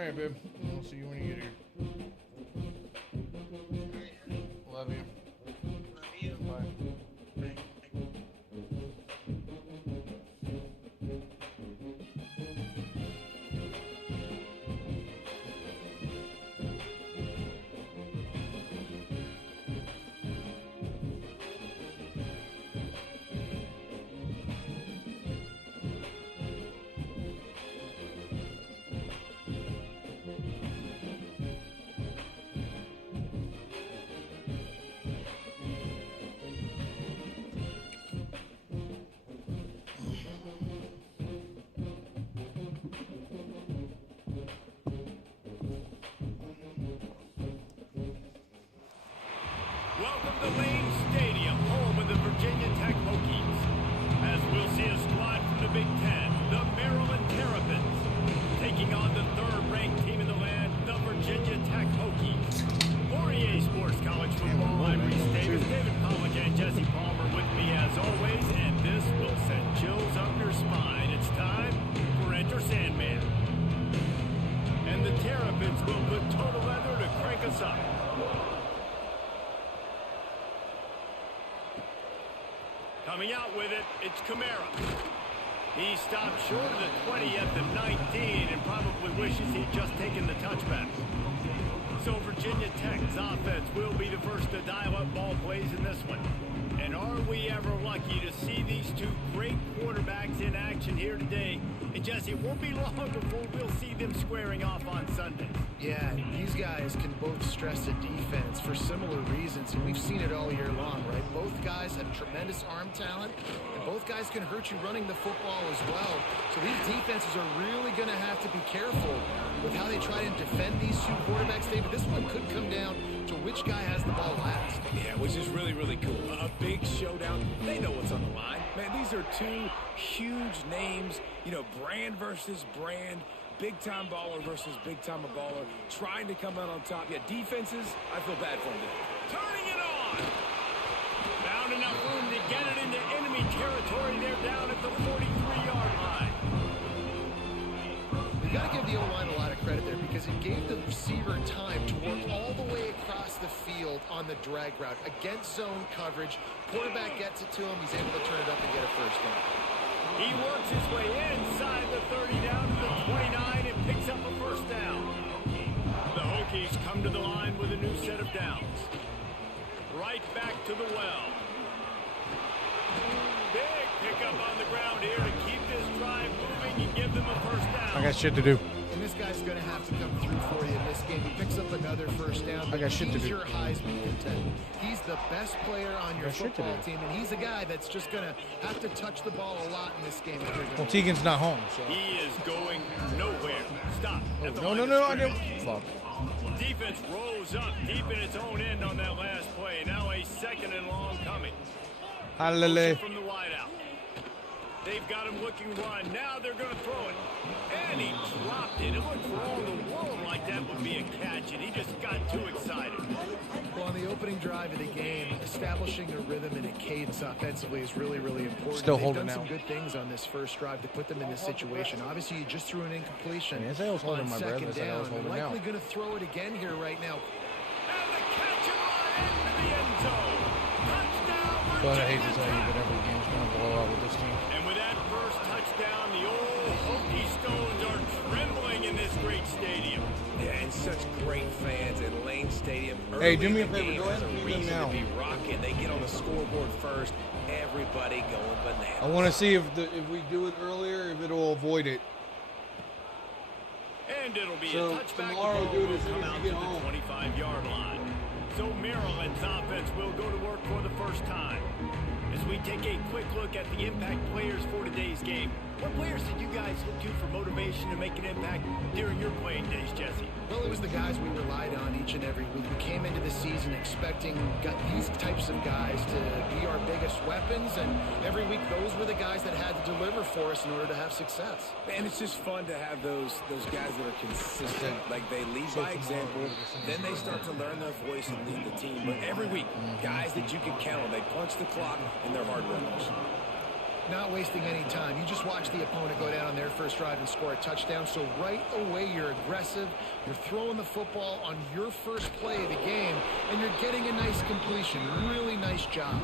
right, babe. I'll see you when you get here. Love you. Love you. Bye. Welcome to Lane Stadium, home of the Virginia Tech Hokies. As we'll see a squad from the Big Ten, the Maryland Terrapins, taking on the third-ranked team in the land, the Virginia Tech Hokies. For EA Sports College Football, I'm Reese Davis, David Pollock, and Jesse Palmer with me as always, and this will send chills up your spine. It's time for Enter Sandman. And the Terrapins will put total leather to crank us up. Coming out with it, it's Kamara. He stopped short of the 20 at the 19 and probably wishes he'd just taken the touchback. So Virginia Tech's offense will be the first to dial up ball plays in this one. And are we ever lucky to see these two great quarterbacks in action here today? And Jesse, it won't be long before we'll see them squaring off on Sunday. Yeah, these guys can both stress the defense for similar reasons, and we've seen it all year long, right? Both guys have tremendous arm talent, and both guys can hurt you running the football as well. So these defenses are really going to have to be careful with how they try and defend these two quarterbacks, David. This one could come down to which guy has the ball last. Yeah, which is really, really cool. A big showdown. They know what's on the line. Man, these are two huge names, you know, brand versus brand. Big-time baller versus big-time baller, trying to come out on top. Yeah, defenses, I feel bad for them today. Turning it on. Found enough room to get it into enemy territory. They're down at the 43-yard line. You got to give the O-line a lot of credit there because it gave the receiver time to work all the way across the field on the drag route against zone coverage. Quarterback gets it to him. He's able to turn it up and get a first down. He works his way inside the 30 down to the 29 and picks up a first down. The Hokies come to the line with a new set of downs. Right back to the well. Big pickup on the ground here to keep this drive moving and give them a first down. I got shit to do. And this guy's going to have to come through for you in this game. He picks up another first down. I got shit to do. He's your Heisman contender. He's the best player on your football team, and he's a guy that's just going to have to touch the ball a lot in this game. Well, Tegan's not home, so. He is going nowhere. Stop. No, I didn't. Fuck. Defense rose up deep in its own end on that last play. Now a second and long coming. Hallelujah. From the wideout. They've got him looking run. Now they're going to throw it. And he dropped it. It looked for all the world like that would be a catch, and he just got too excited. Well, on the opening drive of the game, establishing a rhythm and a cadence offensively is really, really important. Still They've holding done some out. good things on this first drive to put them in this situation. Obviously, you just threw an incompletion Yes, I was holding on my breath. second I said I was down. holding Likely out. going to throw it again here right now. And the catch and run into the end zone. Touchdown, But I hate to Virginia tell you, Tech. but every game's going to blow out with this team. And with that first touchdown, the old Hokie Stones are trembling in this great stadium. Yeah, and such great fans in Lane Stadium. Hey, Early do me a in the favor, game go ahead has and a read them reason now. to be rocking. They get on the scoreboard first. Everybody going bananas. I want to see if we do it earlier, if it'll avoid it. And it'll be So, a touchback. tomorrow, The ball dude, will as soon come as you out get to home. the 25-yard line. So Maryland's offense will go to work for the first time. As we take a quick look at the impact players for today's game, what players did you guys look to for motivation to make an impact during your playing days, Jesse? Well, it was the guys we relied on each and every week. We came into the season expecting these types of guys to be our biggest weapons, and every week those were the guys that had to deliver for us in order to have success. And it's just fun to have those guys that are consistent. Like they lead by example, then they start to learn their voice and lead the team. team. But every week, guys that you can count on, they punch the clock and they're hard runners. Not wasting any time. You just watch the opponent go down on their first drive and score a touchdown. So right away, you're aggressive. You're throwing the football on your first play of the game, and you're getting a nice completion. Really nice job.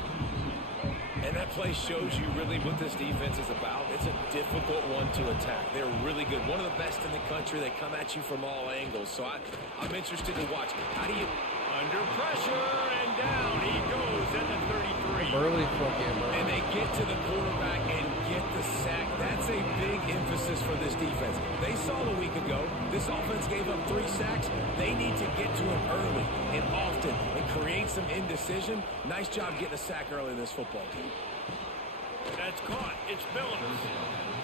And that play shows you really what this defense is about. It's a difficult one to attack. They're really good. One of the best in the country. They come at you from all angles. So I'm interested to watch. How do you... Under pressure, and down he goes at the 33. Burley fucking bro. And they get to the quarterback and get the sack. That's a big emphasis for this defense. They saw a week ago, this offense gave up 3 sacks. They need to get to him early and often and create some indecision. Nice job getting a sack early in this football game. That's caught. It's Phillips.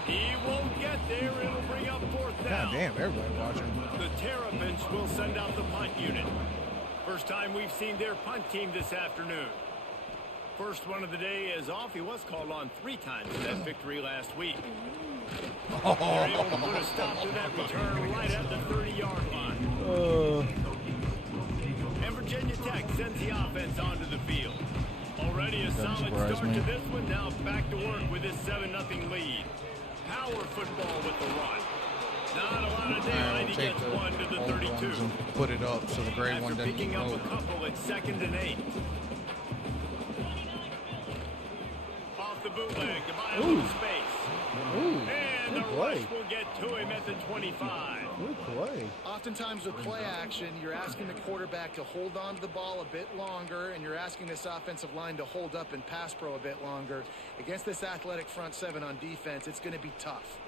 He won't get there. It'll bring up 4th down. God damn, everybody watching. The Terrapins will send out the punt unit. First time we've seen their punt team this afternoon. First one of the day is off. He was called on 3 times in that victory last week. They're able to put a stop to that return right at the 30-yard line. And Virginia Tech sends the offense onto the field. Already a solid start to this one. Now back to work with this 7-0 lead. Power football with the run. Not a lot of daylight. He gets one to the 32. Put it up so the gray one doesn't picking up go. a couple at 2nd and 8. Off the bootleg to buy a little space. And the rush will get to him at the 25. Good play. Oftentimes with play action, you're asking the quarterback to hold on to the ball a bit longer, and you're asking this offensive line to hold up and pass pro a bit longer. Against this athletic front 7 on defense, it's going to be tough.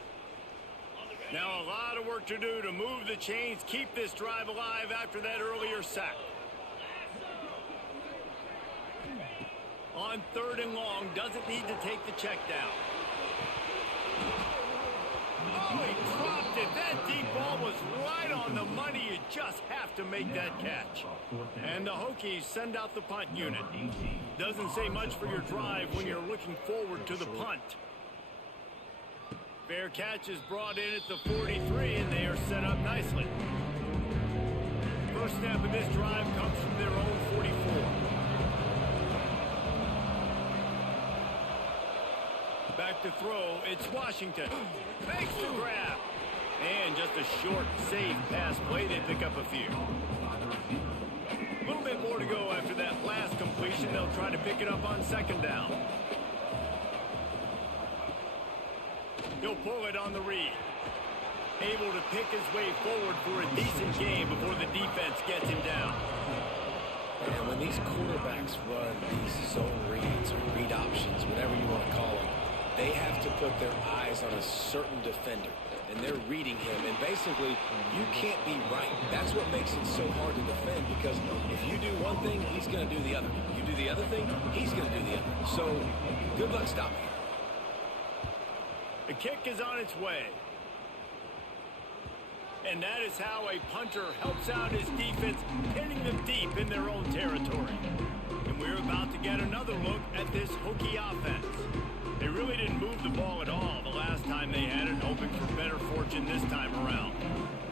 Now a lot of work to do to move the chains, keep this drive alive after that earlier sack. On 3rd and long, doesn't need to take the check down. Oh, he dropped it. That deep ball was right on the money. You just have to make that catch. And the Hokies send out the punt unit. Doesn't say much for your drive when you're looking forward to the punt. Fair catch is brought in at the 43, and they are set up nicely. First snap of this drive comes from their own 44. Back to throw, it's Washington. Makes the grab. And just a short, safe pass play. They pick up a few. A little bit more to go after that last completion. They'll try to pick it up on 2nd down. He'll pull it on the read. Able to pick his way forward for a decent game before the defense gets him down. And when these quarterbacks run these zone reads or read options, whatever you want to call them, they have to put their eyes on a certain defender. And they're reading him. And basically, you can't be right. That's what makes it so hard to defend, because if you do one thing, he's going to do the other. You do the other thing, he's going to do the other. So, good luck stopping him. The kick is on its way. And that is how a punter helps out his defense, pinning them deep in their own territory. And we're about to get another look at this Hokie offense. They really didn't move the ball at all the last time they had it, hoping for better fortune this time around.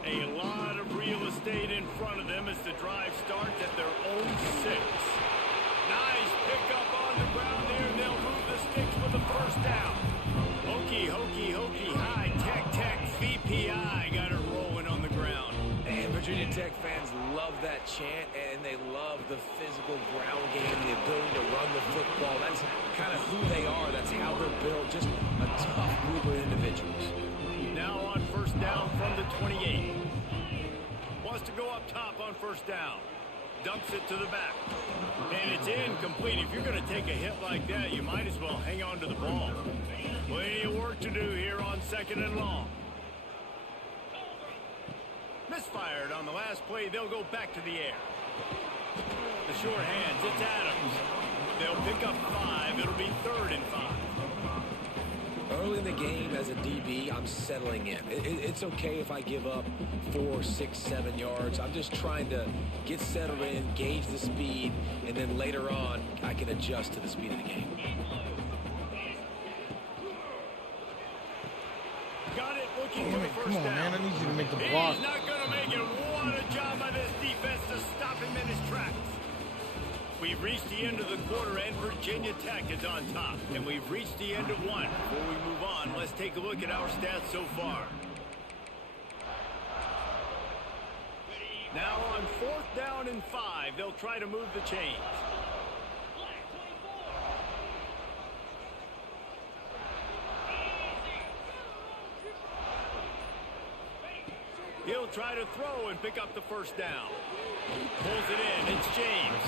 A lot of real estate in front of them as the drive starts at their own 6. Nice pickup on the ground there. They'll move the sticks for the 1st down. Hokie, Hokie, Hokie, high tech, VPI got it rolling on the ground. And Virginia Tech fans love that chant, and they love the physical ground game, the ability to run the football. That's kind of who they are. That's how they're built. Just a tough group of individuals. Now on 1st down from the 28. Wants to go up top on 1st down. Dumps it to the back. And it's incomplete. If you're going to take a hit like that, you might as well hang on to the ball. Plenty of work to do here on 2nd and long. Misfired on the last play. They'll go back to the air. The short hands. It's Adams. They'll pick up 5. It'll be 3rd and 5. Early in the game as a DB, I'm settling in. It's okay if I give up 4, 6, 7 yards. I'm just trying to get settled in, gauge the speed, and then later on, I can adjust to the speed of the game. Got it looking for the 1st Come on, down. man. I need you to make the block. He's not going to make it. What a job by this defense to stop him in his tracks. We've reached the end of the quarter, and Virginia Tech is on top. And we've reached the end of one. Before we move on, let's take a look at our stats so far. Now on 4th down and 5, they'll try to move the chains. He'll try to throw and pick up the first down. Pulls it in. It's James.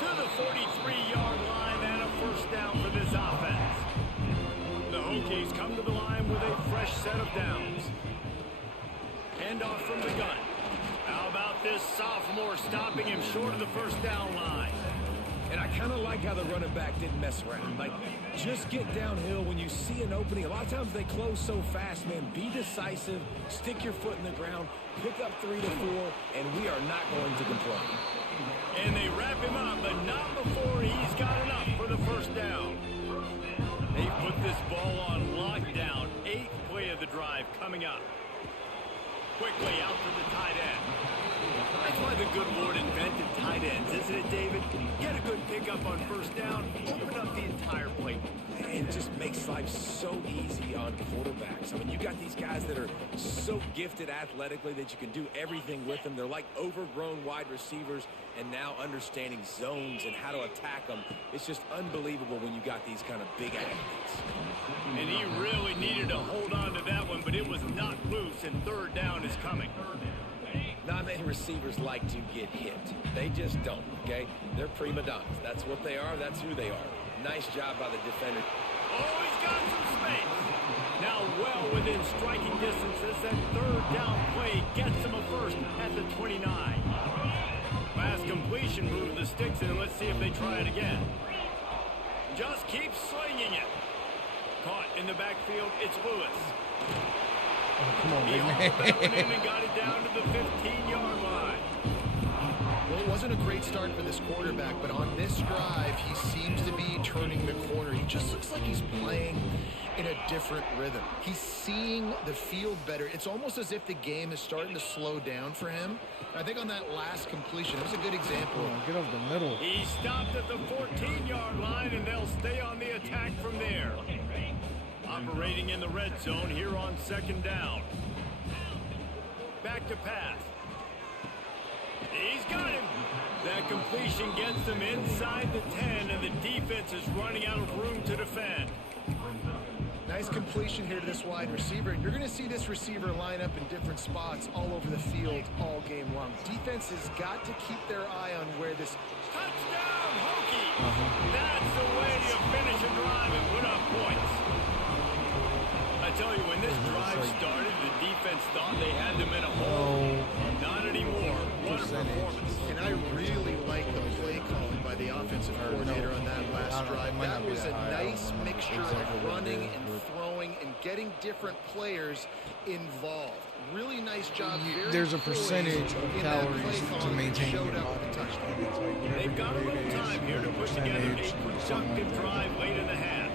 To the 43-yard line and a first down for this offense. The Hokies come to the line with a fresh set of downs. Handoff from the gun. How about this sophomore stopping him short of the first down line? And I kind of like how the running back didn't mess around. Like, just get downhill when you see an opening. A lot of times they close so fast, man. Be decisive. Stick your foot in the ground. Pick up 3 to 4, and we are not going to complain. And they wrap him up, but not before he's got enough for the first down. They put this ball on lockdown. 8th play of the drive coming up. Quickly out to the tight end. That's why the good Lord invented tight ends, isn't it, David? Get a good pickup on first down, open up the entire playbook. It just makes life so easy on quarterbacks. I mean, you got these guys that are so gifted athletically that you can do everything with them. They're like overgrown wide receivers, and now understanding zones and how to attack them. It's just unbelievable when you got these kind of big athletes. And he really needed to hold on to that one, but it was not loose, and 3rd down is coming. Not many receivers like to get hit. They just don't, okay? They're prima donnas. That's what they are. That's who they are. Nice job by the defender. Oh, he's got some space. Now well within striking distance as that 3rd down play gets him a first at the 29. Pass completion, move the sticks in, and let's see if they try it again. Just keep slinging it. Caught in the backfield, it's Lewis. Oh, come on, He big hauled man. that one in and got it down to the 15-yard line. Well, it wasn't a great start for this quarterback, but on this drive, he seems to be turning the corner. He just looks like he's playing in a different rhythm. He's seeing the field better. It's almost as if the game is starting to slow down for him. I think on that last completion, it was a good example. Oh, get over the middle. He stopped at the 14-yard line, and they'll stay on the attack from there. Operating in the red zone here on 2nd down. Back to pass. He's got him. That completion gets them inside the 10, and the defense is running out of room to defend. Nice completion here to this wide receiver. And you're going to see this receiver line up in different spots all over the field all game long. Defense has got to keep their eye on where this... Touchdown, Hokie! That's the way you finish a drive and put up points. I tell you, when this drive started, the defense thought they had them in a hole. Not anymore. What a performance. And I really like the play calling by the offensive coordinator on that last drive. That was a nice mixture of running and throwing and getting different players involved. Really nice job. There's a percentage of calories to maintain your body. They've got a little time here to put together a productive drive late in the half.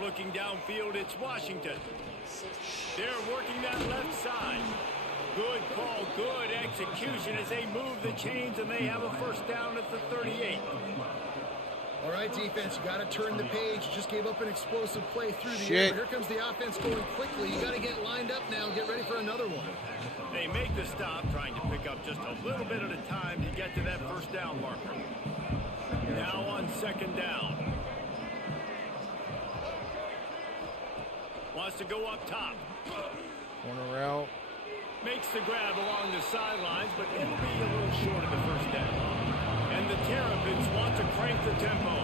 Looking downfield, it's Washington. They're working that left side. Good call, good execution as they move the chains, and they have a first down at the 38. All right, defense, you got to turn the page. Just gave up an explosive play through the air. But here comes the offense going quickly. You got to get lined up now. Get ready for another one. They make the stop, trying to pick up just a little bit at a time to get to that first down marker. Now on 2nd down. Wants to go up top. Corner route. Makes the grab along the sidelines, but it'll be a little short of the first down. And the Terrapins want to crank the tempo.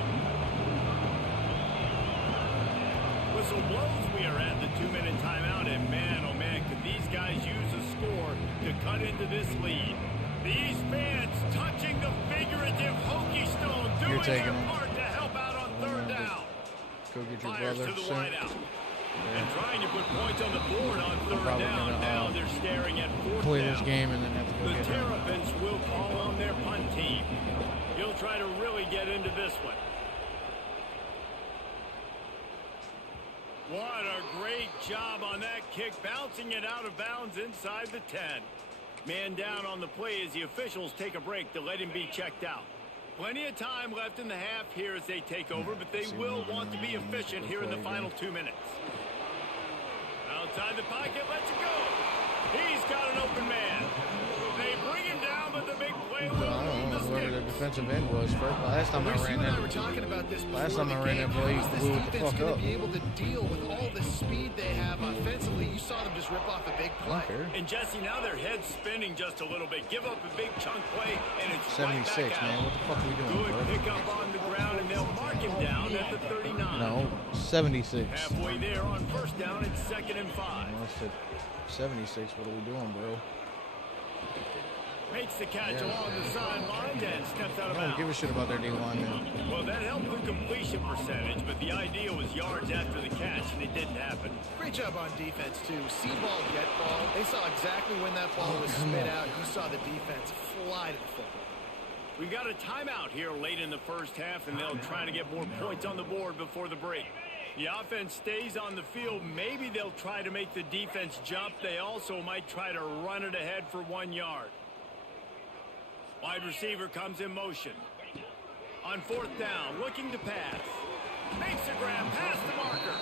Whistle blows. We are at the 2-minute timeout, and man, oh man, could these guys use a score to cut into this lead. These fans touching the figurative Hokie stone, doing their part to help out on 3rd down. Go get your Fires brother. to the wideout. And trying to put points on the board on 3rd down. Now they're staring at 4th play down. this game and then have to go The get Terrapins will call on their punt team. He'll try to really get into this one. What a great job on that kick, bouncing it out of bounds inside the 10. Man down on the play as the officials take a break to let him be checked out. Plenty of time left in the half here as they take over, but they will want to be efficient here in the final 2 minutes. Outside the pocket, lets it go. He's got an open man. They bring him down, but the big play will I don't know whoever the defensive end was. Last time I ran that. We were talking about this Last time I ran that play, he blew it the fuck up. Be able to deal with all the speed they have offensively. You saw them just rip off a big play. And Jesse, now their head's spinning just a little bit. Give up a big chunk play, and it's 76, right back man. out. What the fuck are we doing, Good bro? pick up on the ground, and they'll mark him down at the 39. No, 76. Halfway there on first down, it's 2nd and 5. I said 76. What are we doing, bro? Makes the catch along the sideline and steps out of I don't give a bounds. shit about their D-line, man. Well, that helped the completion percentage, but the idea was yards after the catch, and it didn't happen. Great job on defense, too. See ball, get ball. They saw exactly when that ball was spit out. You saw the defense fly to the football. We've got a timeout here late in the first half, and they'll try to get more points on the board before the break. The offense stays on the field. Maybe they'll try to make the defense jump. They also might try to run it ahead for 1 yard. Wide receiver comes in motion. On fourth down, looking to pass. Makes a grab past the marker.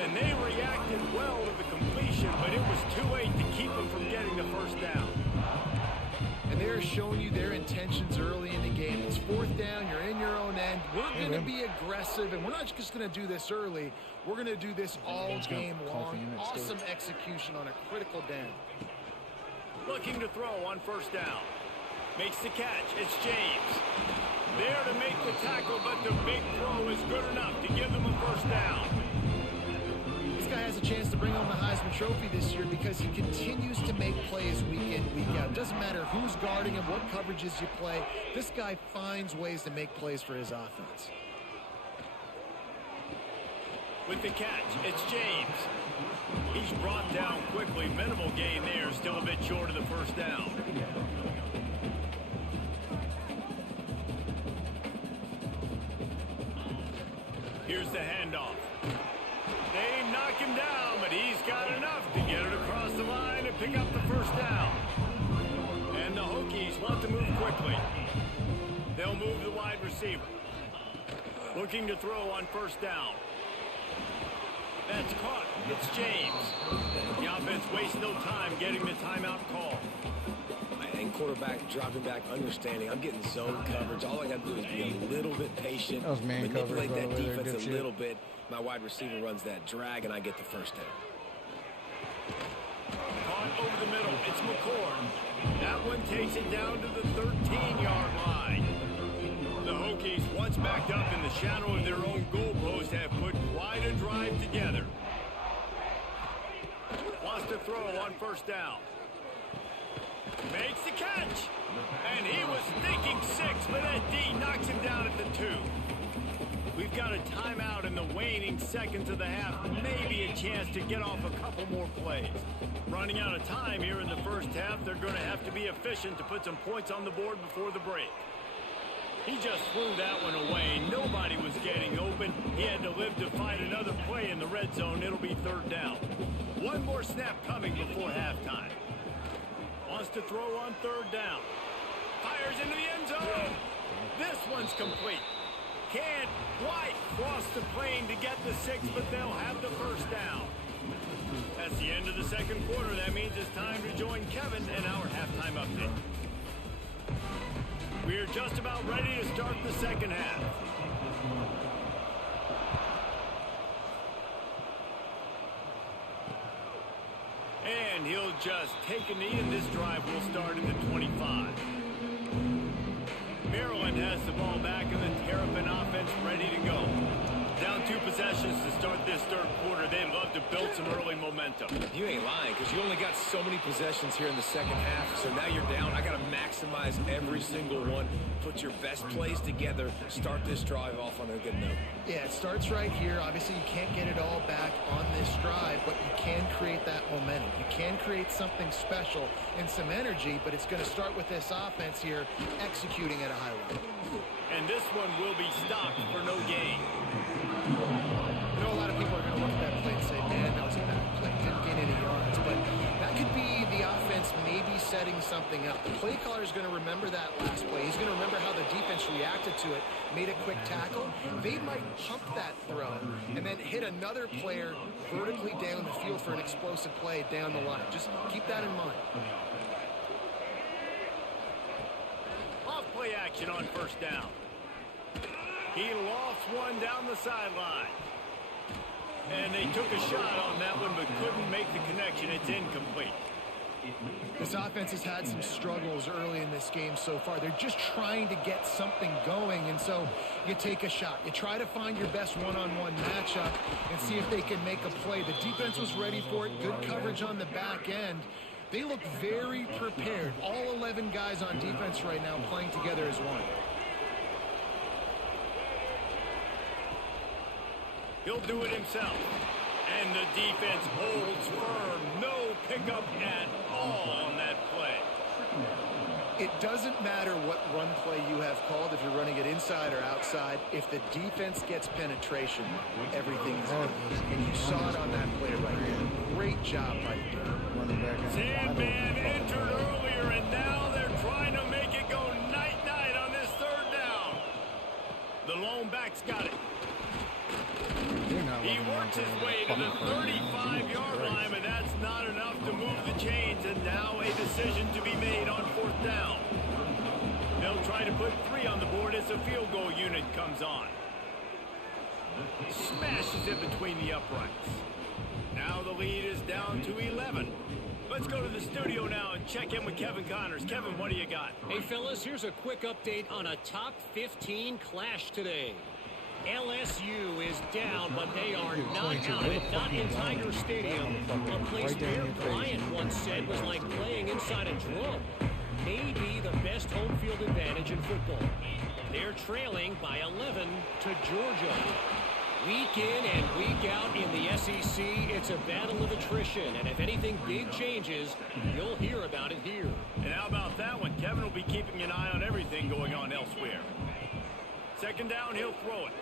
And they reacted well to the completion, but it was too late to keep them from getting the first down. And they're showing you their intentions early in the game. It's fourth down. You're in your own end. We're going to be aggressive, and we're not just going to do this early. We're going to do this all game long. Awesome execution on a critical down. Looking to throw on first down. Makes the catch. It's James. There to make the tackle, but the big throw is good enough to give them a first down. This guy has a chance to bring home the Heisman Trophy this year because he continues to make plays week in, week out. It doesn't matter who's guarding him, what coverages you play. This guy finds ways to make plays for his offense. With the catch, it's James. He's brought down quickly. Minimal gain there, still a bit short of the first down. Here's the handoff. They knock him down, but he's got enough to get it across the line and pick up the first down. And the Hokies want to move quickly. They'll move the wide receiver. Looking to throw on first down. That's caught. It's James. The offense wastes no time getting the timeout call. And quarterback dropping back, understanding I'm getting zone coverage. All I got to do is be a little bit patient, That was man manipulate coverage, that by the way, defense good a shit. little bit. My wide receiver runs that drag, and I get the first down. Caught over the middle. It's McCord. That one takes it down to the 13-yard line. The Hokies, once backed up in the shadow of their own goalpost, have put quite a drive together. Wants to throw on first down. Makes the catch. And he was thinking 6, but that D knocks him down at the 2. We've got a timeout in the waning seconds of the half. Maybe a chance to get off a couple more plays. Running out of time here in the first half. They're going to have to be efficient to put some points on the board before the break. He just threw that one away. Nobody was getting open. He had to live to find another play in the red zone. It'll be third down. One more snap coming before halftime. Wants to throw on third down. Fires into the end zone. This one's complete. Can't quite cross the plane to get the 6, but they'll have the first down. That's the end of the second quarter. That means it's time to join Kevin and our halftime update. We're just about ready to start the second half. And he'll just take a knee, and this drive will start at the 25. Maryland has the ball back, and the Terrapin offense ready to go. Down 2 possessions to start this third quarter. They'd love to build some early momentum. You ain't lying, because you only got so many possessions here in the second half, so now you're down. I got to maximize every single one, put your best plays together, start this drive off on a good note. Yeah, it starts right here. Obviously, you can't get it all back on this drive, but you can create that momentum. You can create something special and some energy, but it's going to start with this offense here executing at a high level. And this one will be stopped for no gain. I know a lot of people are going to look at that play and say, man, that was a bad play. Didn't get any yards. But that could be the offense maybe setting something up. The play caller is going to remember that last play. He's going to remember how the defense reacted to it, made a quick tackle. They might pump that throw and then hit another player vertically down the field for an explosive play down the line. Just keep that in mind. Off play action on first down. He lofts one down the sideline. And they took a shot on that one but couldn't make the connection. It's incomplete. This offense has had some struggles early in this game so far. They're just trying to get something going, and so you take a shot. You try to find your best one-on-one matchup and see if they can make a play. The defense was ready for it. Good coverage on the back end. They look very prepared. All 11 guys on defense right now playing together as one. He'll do it himself. And the defense holds firm. No pickup at all on that play. It doesn't matter what run play you have called, if you're running it inside or outside. If the defense gets penetration, everything is good. And you saw it on that play right there. Great job by the Sandman entered earlier, and now they're trying to make it go night-night on this third down. The lone back's got it. He works his way to the 35-yard line, but that's not enough to move the chains, and now a decision to be made on fourth down. They'll try to put 3 on the board as the field goal unit comes on. Smashes it between the uprights. Now the lead is down to 11. Let's go to the studio now and check in with Kevin Connors. Kevin, what do you got? Hey, fellas, here's a quick update on a top 15 clash today. LSU is down, but they are not out of it, not in Tiger Stadium. A place Bear Bryant once said was like playing inside a drum. Maybe the best home field advantage in football. They're trailing by 11 to Georgia. Week in and week out in the SEC, it's a battle of attrition, and if anything big changes, you'll hear about it here. And how about that one? Kevin will be keeping an eye on everything going on elsewhere. Second down, he'll throw it.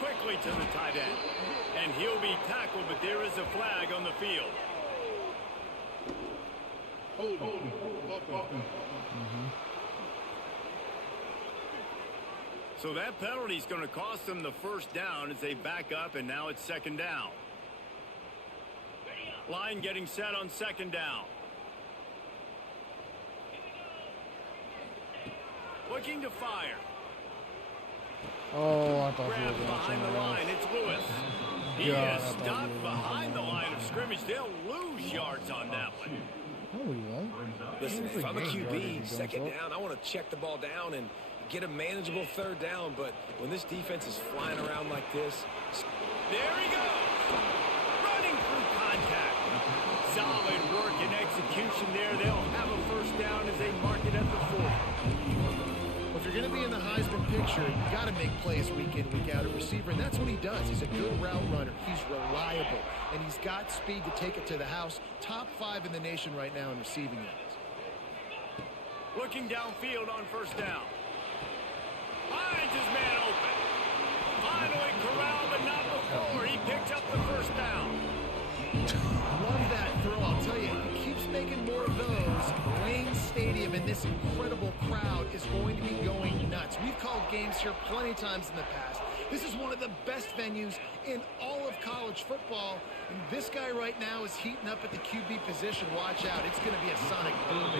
Quickly to the tight end. And he'll be tackled, but there is a flag on the field. So that penalty is going to cost them the first down as they back up, and now it's second down. Line getting set on second down. Looking to fire. Oh, I thought he was Grab behind the line. It's Lewis. He is stopped behind the line of scrimmage. They'll lose yards on that one. No, he won't. Listen, if I'm a QB, second down, I want to check the ball down and get a manageable third down. But when this defense is flying around like this. There he goes. Running through contact. Solid work and execution there. They'll have a first down as they mark it at the 40. If you're going to be in the Heisman picture, you got to make plays week in, week out at receiver, and that's what he does. He's a good route runner. He's reliable, and he's got speed to take it to the house. Top 5 in the nation right now in receiving yards. Looking downfield on first down. Finds his man open. Finally corralled, but not before. He picks up the first down. Love that throw. I'll tell you, he keeps making more of those. Wayne Stadium and this incredible crowd is going to be going nuts. We've called games here plenty of times in the past. This is one of the best venues in all of college football. And this guy right now is heating up at the QB position. Watch out. It's going to be a sonic boom.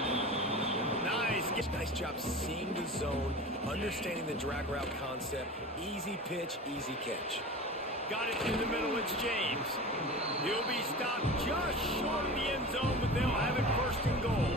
Nice job seeing the zone, understanding the drag route concept. Easy pitch, easy catch. Got it in the middle. It's James. He'll be stopped just short of the end zone, but they'll have it first and goal.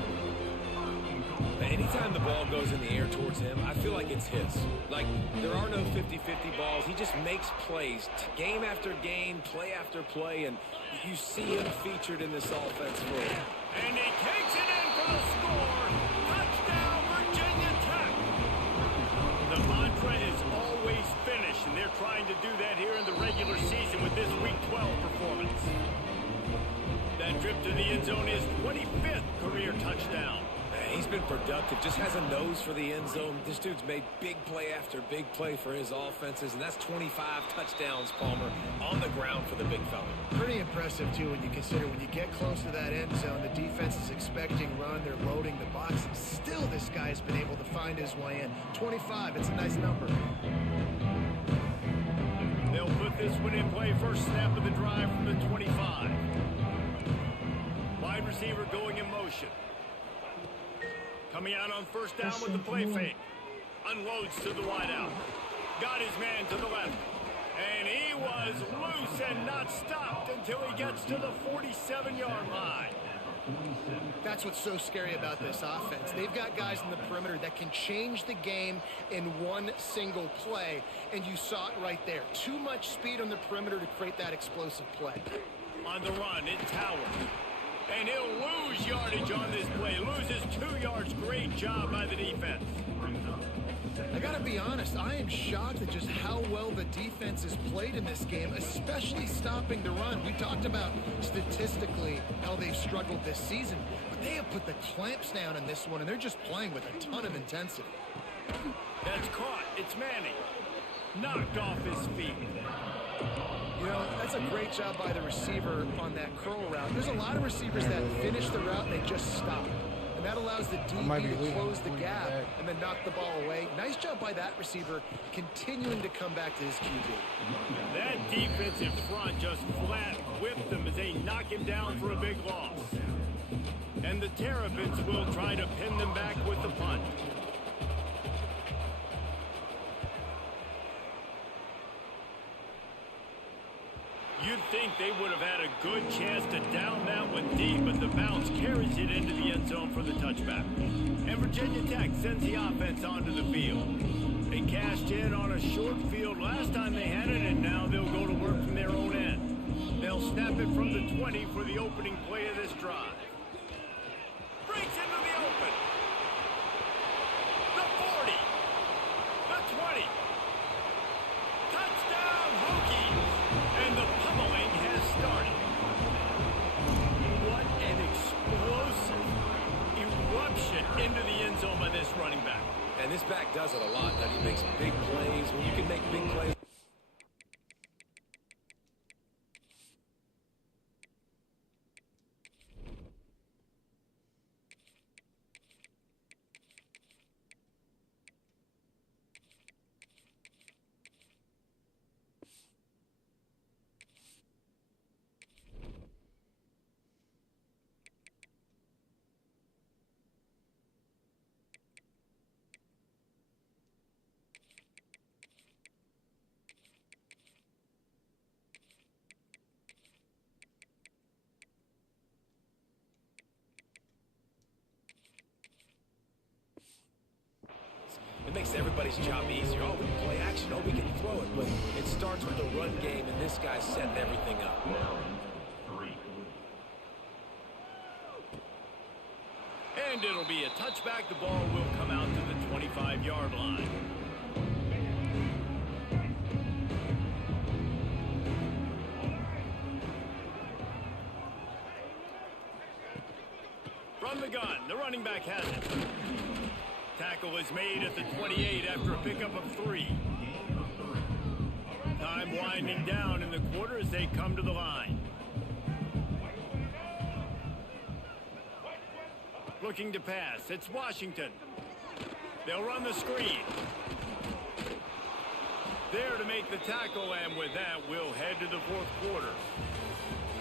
Anytime the ball goes in the air towards him, I feel like it's his. Like, there are no 50-50 balls. He just makes plays, game after game, play after play, and you see him featured in this offense for him. And he takes it in for the score. Touchdown, Virginia Tech. The mantra is always finish, and they're trying to do that here in the regular season with this Week 12 performance. That trip to the end zone is 25th career touchdown. He's been productive, just has a nose for the end zone. This dude's made big play after big play for his offenses, and that's 25 touchdowns, Palmer, on the ground for the big fella. Pretty impressive, too, when you consider when you get close to that end zone, the defense is expecting run, they're loading the box, and still this guy's been able to find his way in. 25, it's a nice number. They'll put this one in play. First snap of the drive from the 25. Wide receiver going in motion. Coming out on first down with the play fake. Unloads to the wideout. Got his man to the left. And he was loose and not stopped until he gets to the 47-yard line. That's what's so scary about this offense. They've got guys in the perimeter that can change the game in one single play, and you saw it right there. Too much speed on the perimeter to create that explosive play. On the run, it's Howard. And he'll lose yardage on this play. Loses 2 yards. Great job by the defense. I gotta be honest, I am shocked at just how well the defense has played in this game, especially stopping the run. We talked about statistically how they've struggled this season, but they have put the clamps down in this one, and they're just playing with a ton of intensity. That's caught. It's Manning. Knocked off his feet. You know, that's a great job by the receiver on that curl route. There's a lot of receivers that finish the route and they just stop. And that allows the DB to close the gap and then knock the ball away. Nice job by that receiver continuing to come back to his QB. That defensive front just flat whipped them as they knock him down for a big loss. And the Terrapins will try to pin them back with the punt. You'd think they would have had a good chance to down that one deep, but the bounce carries it into the end zone for the touchback. And Virginia Tech sends the offense onto the field. They cashed in on a short field last time they had it, and now they'll go to work from their own end. They'll snap it from the 20 for the opening play of this drive. Breaks into the open. The 40. The 20. Touchdown, Hokies. And the pummeling has started. What an explosive eruption into the end zone by this running back. And this back does it a lot. That he makes big plays. When you can make big plays. It makes everybody's job easier. Oh, we can play action. Oh, we can throw it. But it starts with the run game, and this guy's setting everything up. And it'll be a touchback. The ball will come out to the 25-yard line. From the gun, the running back has it. Tackle is made at the 28 after a pickup of 3. Time winding down in the quarter as they come to the line. Looking to pass. It's Washington. They'll run the screen. There to make the tackle, and with that, we'll head to the fourth quarter.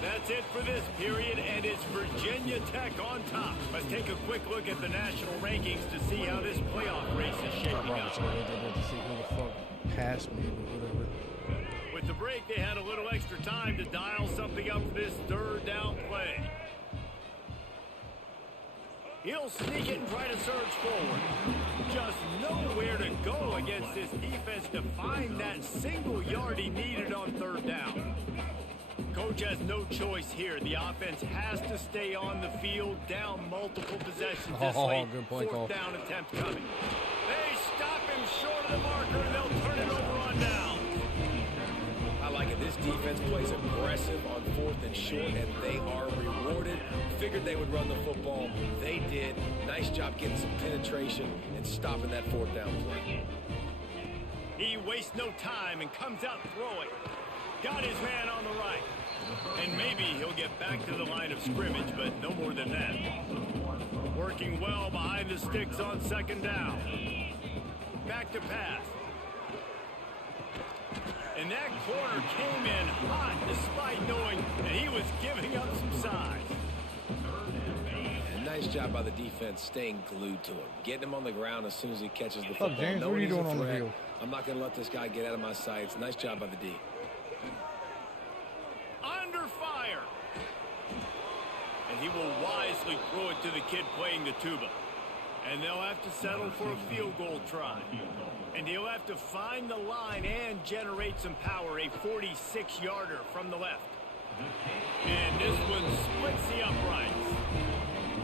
That's it for this period, and it's Virginia Tech on top. Let's take a quick look at the national rankings to see how this playoff race is shaping up. With the break, they had a little extra time to dial something up for this third down play. He'll sneak it and try to surge forward. Just nowhere to go against this defense to find that single yard he needed on third down. Coach has no choice here. The offense has to stay on the field, down multiple possessions this late. Good point, fourth down attempt coming. They stop him short of the marker, and they'll turn it over on down. I like it. This This defense plays aggressive on 4th and short, and they are rewarded. Figured they would run the football. They did. Nice job getting some penetration and stopping that 4th down play. He wastes no time and comes out throwing. Got his man on the right. And maybe he'll get back to the line of scrimmage, but no more than that. Working well behind the sticks on 2nd down. Back to pass. And that corner came in hot despite knowing that he was giving up some size. And nice job by the defense staying glued to him. Getting him on the ground as soon as he catches the What's football. up, James? What are you doing on the field? I'm not going to let this guy get out of my sights. Nice job by the D. Under fire. And he will wisely throw it to the kid playing the tuba. And they'll have to settle for a field goal try. And he'll have to find the line and generate some power. A 46-yarder from the left. And this one splits the uprights.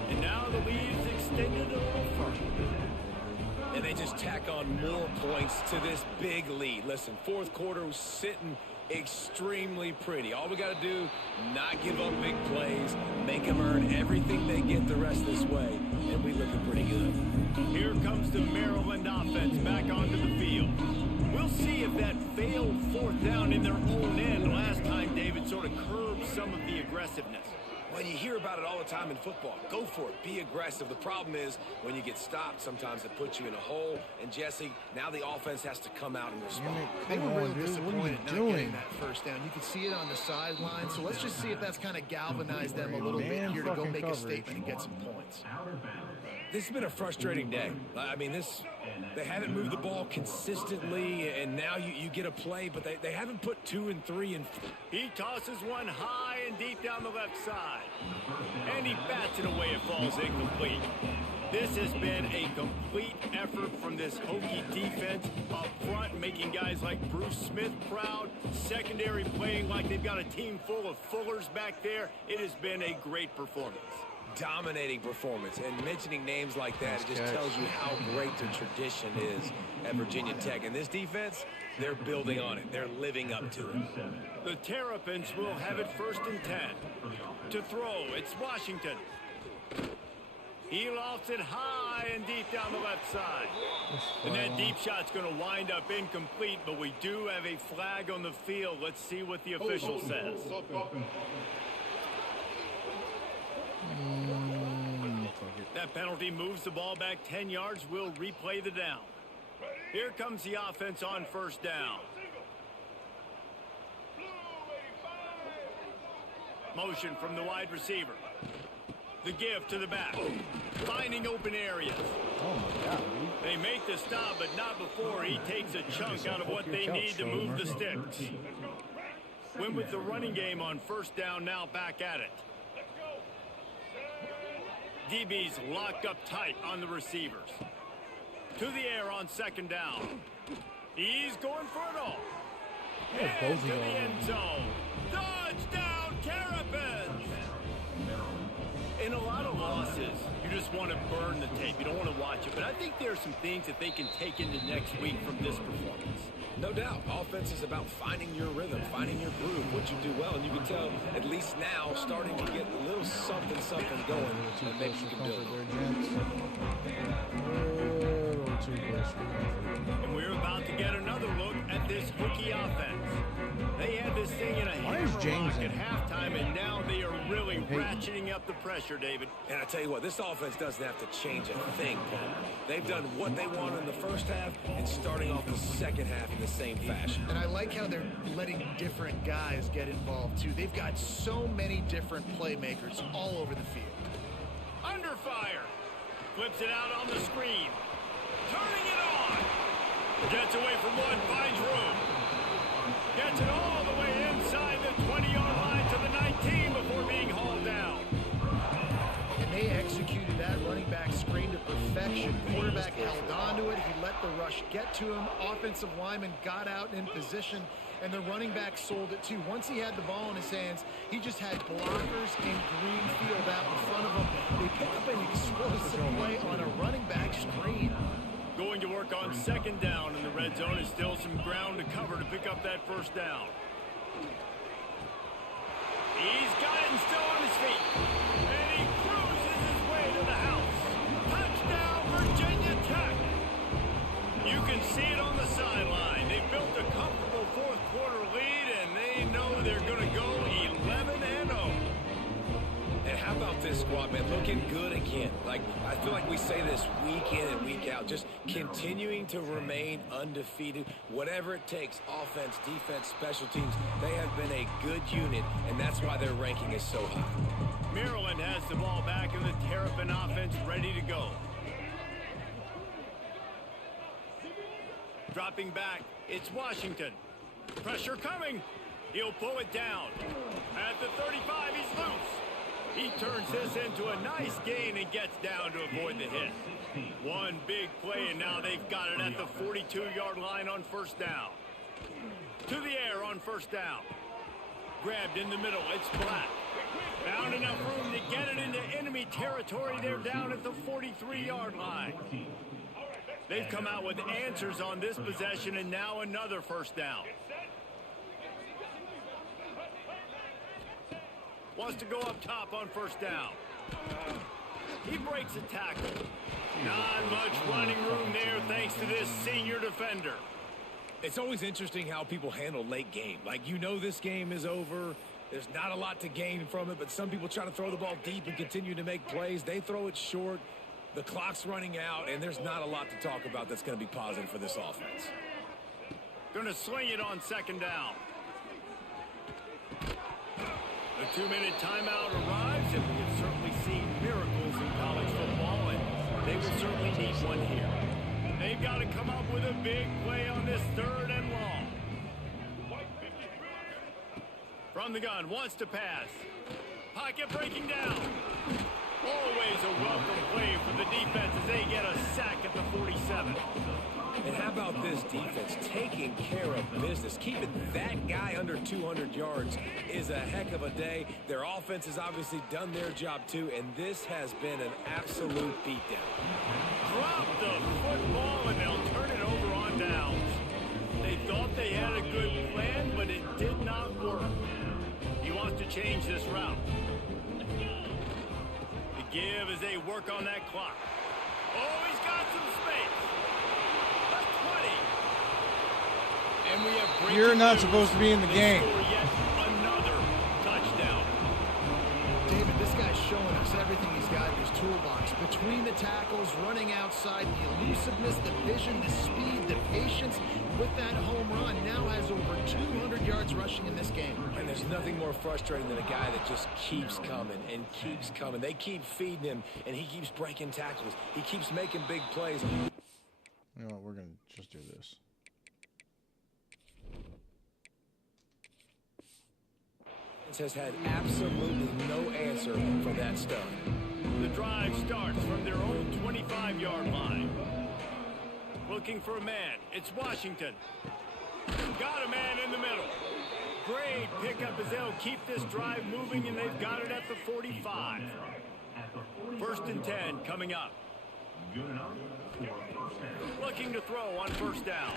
And now the lead's extended a little further. And they just tack on more points to this big lead. Listen, 4th quarter was sitting extremely pretty. All we got to do, not give up big plays, make them earn everything they get the rest of this way, and we looking pretty good. Here comes the Maryland offense back onto the field. We'll see if that failed 4th down in their own end last time, David, sort of curbed some of the aggressiveness. Well, you hear about it all the time in football. Go for it. Be aggressive. The problem is when you get stopped, sometimes it puts you in a hole. And, Jesse, now the offense has to come out and respond. They were really disappointed not getting that 1st down. You could see it on the sideline. So let's just see if that's kind of galvanized them a little bit here to go make a statement and get some points. This has been a frustrating day. I mean, they haven't moved the ball consistently, and now you get a play, but they haven't put 2 and 3 and 4. He tosses one high and deep down the left side. And he bats it away. It falls incomplete. This has been a complete effort from this Hokie defense up front, making guys like Bruce Smith proud. Secondary playing like they've got a team full of Fullers back there. It has been a great performance. Dominating performance, and mentioning names like that, it just tells you how great the tradition is at Virginia Tech. And this defense, they're building on it. They're living up to it. The Terrapins will have it 1st and 10. To throw, it's Washington. He lofts it high and deep down the left side. And that deep shot's going to wind up incomplete, but we do have a flag on the field. Let's see what the official says. That penalty moves the ball back 10 yards. We'll replay the down. Here comes the offense on 1st down. Motion from the wide receiver. The give to the back. Finding open areas. Oh, my God, dude. They make the stop, but not before he takes a chunk out of what they need to move the sticks. Win with the running game on 1st down, now back at it. DB's locked up tight on the receivers. To the air on 2nd down. He's going for it all. And to the end zone. Touchdown, Terrapins! In a lot of losses, you just want to burn the tape. You don't want to watch it. But I think there are some things that they can take into next week from this performance. No doubt. Offense is about finding your rhythm, finding your groove, what you do well. And you can tell, at least now, starting to get a little something going that maybe you can build. And we're about to get another look at this Hokie offense. They had this thing in a hammerlock at halftime, and now they are really ratcheting up the pressure, David. And I tell you what, this offense doesn't have to change a thing, Paul. They've done what they wanted in the 1st half and starting off the 2nd half in the same fashion. And I like how they're letting different guys get involved, too. They've got so many different playmakers all over the field. Under fire. Flips it out on the screen. Turning it on. Gets away from one, finds room. Gets it all the way inside the 20-yard line to the 19 before being hauled down. And they executed that running back screen to perfection. Quarterback held on to it. He let the rush get to him. Offensive lineman got out in position, and the running back sold it too. Once he had the ball in his hands, he just had blockers in green field out in front of him. They pick up an explosive play on a running back screen. Going to work on 2nd down, and the red zone is still some ground to cover to pick up that 1st down. He's got it and still on his feet. And he cruises his way to the house. Touchdown, Virginia Tech. You can see it on the sideline. They built a comfortable fourth quarter lead, and they know they're going to go 11-0. And how about this squad, man? Looking good again. Like, I feel like we say this week in and week out. Just continuing to remain undefeated. Whatever it takes, offense, defense, special teams, they have been a good unit, and that's why their ranking is so high. Maryland has the ball back, and the Terrapin offense ready to go. Dropping back, it's Washington. Pressure coming. He'll pull it down. At the 35, he's loose. He turns this into a nice gain and gets down to avoid the hit. One big play, and now they've got it at the 42-yard line on first down. To the air on first down. Grabbed in the middle, it's Black. Found enough room to get it into enemy territory. They're down at the 43-yard line. They've come out with answers on this possession, and now another first down. Wants to go up top on first down. He breaks a tackle. Not much running room there thanks to this senior defender. It's always interesting how people handle late game. Like, you know this game is over. There's not a lot to gain from it, but some people try to throw the ball deep and continue to make plays. They throw it short. The clock's running out, and there's not a lot to talk about that's going to be positive for this offense. Going to swing it on second down. The 2-minute timeout arrives, and we have certainly seen miracles in college football, and they will certainly need one here. They've got to come up with a big play on this third and long. From the gun, wants to pass. Pocket breaking down. Always a welcome play for the defense as they get a sack at the 47. And how about this defense taking care of business? Keeping that guy under 200 yards is a heck of a day. Their offense has obviously done their job too, and this has been an absolute beatdown. Drop the football, and they'll turn it over on downs. They thought they had a good plan, but it did not work. He wants to change this route. The give as they work on that clock. Oh, he's got some space. And we have You're not supposed to be in the game. Yet another touchdown. David, this guy's showing us everything he's got in his toolbox. Between the tackles, running outside, the elusiveness, the vision, the speed, the patience. With that home run, now has over 200 yards rushing in this game. And there's nothing more frustrating than a guy that just keeps coming and keeps coming. They keep feeding him, and he keeps breaking tackles. He keeps making big plays. You know what? We're going to just do this. Has had absolutely no answer for that start. The drive starts from their own 25-yard line. Looking for a man. It's Washington. Got a man in the middle. Great pickup as they'll keep this drive moving, and they've got it at the 45. First and 10 coming up. Looking to throw on first down.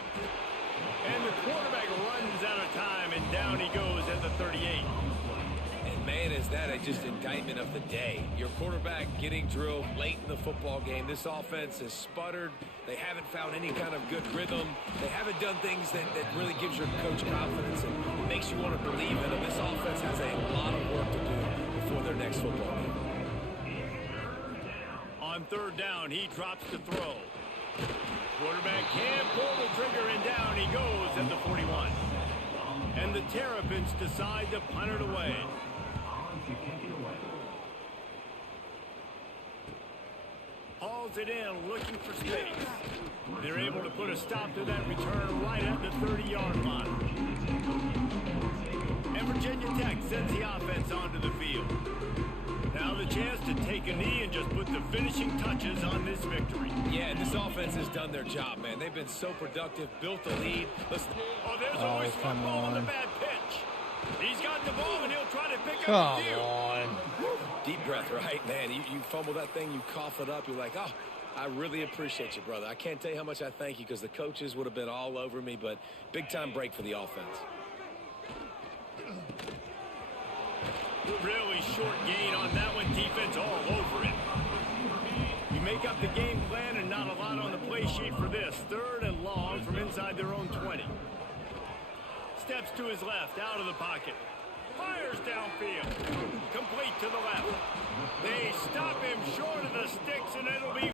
And the quarterback runs out of time, and down he goes at the 38. Man, is that just indictment of the day. Your quarterback getting drilled late in the football game. This offense has sputtered. They haven't found any kind of good rhythm. They haven't done things that really gives your coach confidence and makes you want to believe in them. This offense has a lot of work to do before their next football game. On third down, he drops to throw. Quarterback can't pull the trigger, and down he goes at the 41. And the Terrapins decide to punt it away. Hauls it in, looking for space. They're able to put a stop to that return right at the 30-yard line. And Virginia Tech sends the offense onto the field. Now the chance to take a knee and just put the finishing touches on this victory. Yeah, this offense has done their job, man. They've been so productive, built the lead. Oh, there's a whistle ball on the bad pitch. He's got the ball, and he'll try to pick up Come the field. on. Deep breath, right, man? You fumble that thing, you cough it up, you're like, oh, I really appreciate you, brother. I can't tell you how much I thank you because the coaches would have been all over me, but big-time break for the offense. Really short gain on that one. Defense all over it. You make up the game plan and not a lot on the play sheet for this. 3rd and long from inside their own 20. Steps to his left, out of the pocket. Fires downfield. Complete to the left. They stop him short of the sticks, and it'll be